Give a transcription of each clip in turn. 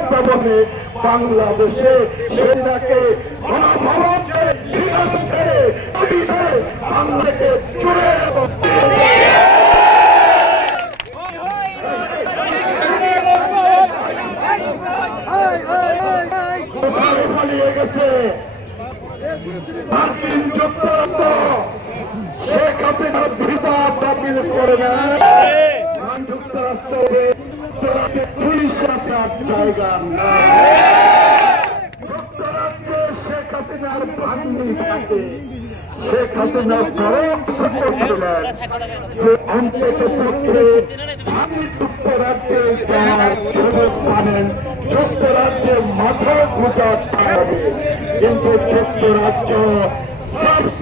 তেমনি বাংলাদেশে সেটাকে বাংলাকে চুড়ে পালিয়ে গেছে মার্কিন যুক্তরাষ্ট্র শেখ হাসিনার ভিসা বাতিল করে নেয় যুক্তরাষ্ট্রে পুলিশ রাখার জায়গা যুক্তরাষ্ট্রে শেখ হাসিনার বাহিনী থাকে শেখ হাসিনার পরামর্শ করছিলেন যে অন্তত পক্ষে আমি যুক্তরাজ্যে যাওয়ার সুযোগ পাবেন যুক্তরাজ্যে মাথা খোঁজা হবে কিন্তু যুক্তরাজ্য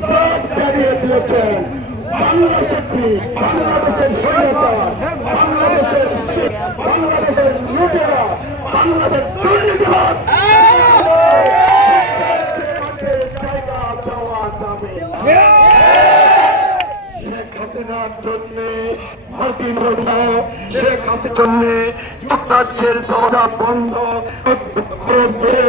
সব জানিয়ে দিয়েছেন বাংলাদেশের স্বৈরাচার বাংলাদেশের লুটেরা বাংলাদেশ দুর্নীতিবাদ জায়গা দেওয়া যাবে শেখ হাসিনার জন্য মার্কিন শেখ হাসিনার জন্য যুক্তরাজ্যের দরজা বন্ধ করছে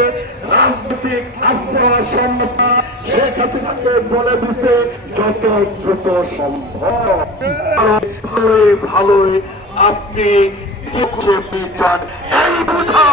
রাজনৈতিক আশ্রয় সংস্থা শেখ হাসিনাকে বলে দিছে যত দ্রুত সম্ভব ভালোই ভালোই আপনি এই বোঝা